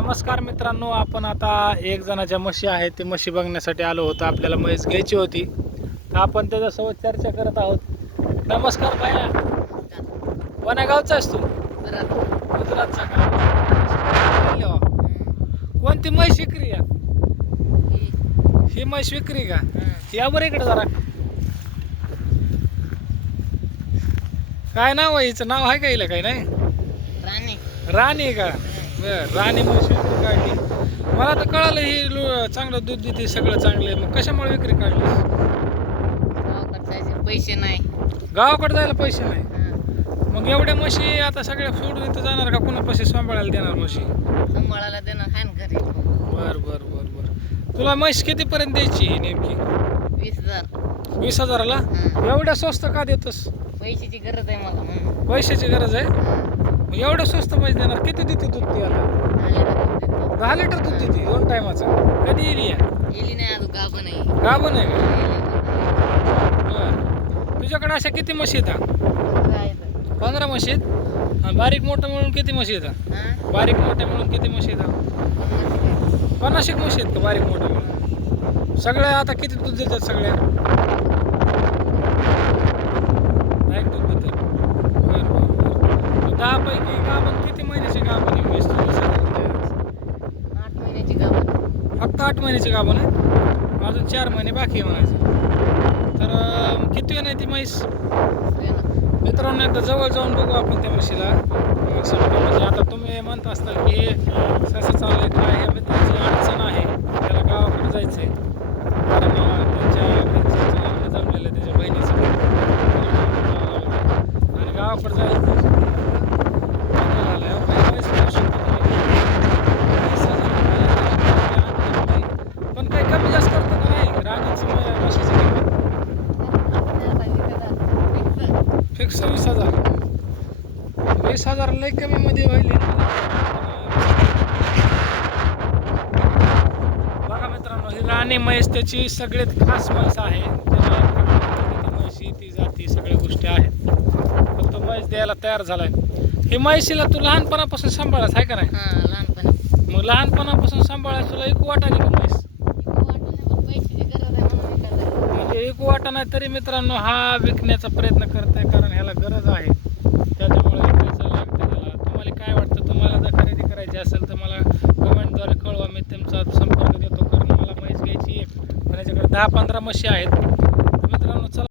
नमस्कार मित्रांनो, आपण आता एक जणाच्या म्हशी आहेत ते म्हशी बघण्यासाठी आलो होतो. आपल्याला म्हैस घ्यायची होती तर आपण त्याच्यासोबत चर्चा करत आहोत. नमस्कार भैया, कोण्या गावचा आहेस तू? गुजरातचा का? कोणती म्हैस विक्री आहे? ही म्हैस विक्री का? या बरं इकडे जरा. काय नाव आहे हिचं? नाव आहे का हिला? काही नाही. राणी राणी आहे का? बरं, राणी म्हैस विक्री काढली. मला तर कळालं ही चांगलं दूध देते, सगळं चांगलं आहे. मग कशामुळे विक्री काढली? गावाकडे जायचे पैसे नाही. गावाकडे जायला पैसे नाही. हं. मग एवढ्या म्हशी आता सगळ्या सोडून इथं जाणार का? पुन्हा पैसे सांभाळायला देणार म्हशी? सांभाळायला देणार आहे ना घरी. बर बर बर बर. तुला म्हैस कितीपर्यंत द्यायची ही नेमकी? 20,000. 20,000ला? हं. एवढ्या स्वस्त का देतोस? पैशाची गरज आहे मला म्हणून. पैशाची गरज आहे? हं. मग एवढं स्वस्त म्हैस देणार? किती देते दूध ती आता? 10 लिटर दूध देते 2 टायमाचं. कधी येईल या? गेली नाही अजून गाभं नाही. गाभण आहे का? बर. तुझ्याकडे अशा किती म्हशी येतात? 15 म्हशी आहेत. आणि बारीक मोठं मिळून किती म्हशी येतात? बारीक मोठ्या मिळून किती म्हशी येतात? 50 म्हशी आहेत का बारीक मोठ्या मिळून? सगळ्या आता किती दूध देतात सगळ्या? एक दूध देतात. बरं बरं बरं. 10 पैकी गाभण किती महिन्याची गाभण आहे म्हैस तुझी? 8 महिन्याची गाभं. फक्त 8 महिन्याची गाभण आहे? अजून 4 महिने बाकी आहे म्हणायचं. तर किती वेळ नाही ती म्हैस? मित्रांनो, एकदा जवळ जाऊन बघू आपण त्या म्हशीला. समजा म्हणजे आता तुम्ही म्हणत असताल की हे कसं चाललंय काय, ह्या मित्राची अडचण आहे, त्याला गावाकडे जायचं आहे. कारण त्यांच्या घरच्यांचं लग्न जमलेलं आहे, त्याच्या बहिणीचं. आणि गावाकडे जायचं झालं आहे. म्हैस पाहू शकता तुम्ही. 20,000 पण काही कमी जास्त करतं का नाही? राणीची म्हशीची किंमत फिक्स 20,000. 20,000 लय कमी मध्ये होईल. बघा मित्रांनो, ही राणी म्हैस त्याची सगळ्यात खास म्हैस आहे. म्हैशी ती जाती सगळ्या गोष्टी आहेत. पण तो म्हैस द्यायला तयार झालाय. ही म्हैशीला तू लहानपणापासून सांभाळायच आहे का नाही? हां, लहानपणी. मग लहानपणापासून सांभाळायला तुला एक वाटाली का म्हैस? पैशाची गरज आहे म्हणून विकायला. म्हणजे एक वाटा नाही तरी मित्रांनो हा विकण्याचा प्रयत्न करत आहे, कारण ह्याला गरज आहे. त्याच्यामुळे विकायचं लागतं त्याला. तुम्हाला काय वाटतं? तुम्हाला जर खरेदी करायची असेल तर मला कमेंटद्वारे कळवा. मी तुमचा संपर्क देतो, कारण मला म्हैस घ्यायची आहे. पण याच्याकडे 10-15 म्हशी आहेत.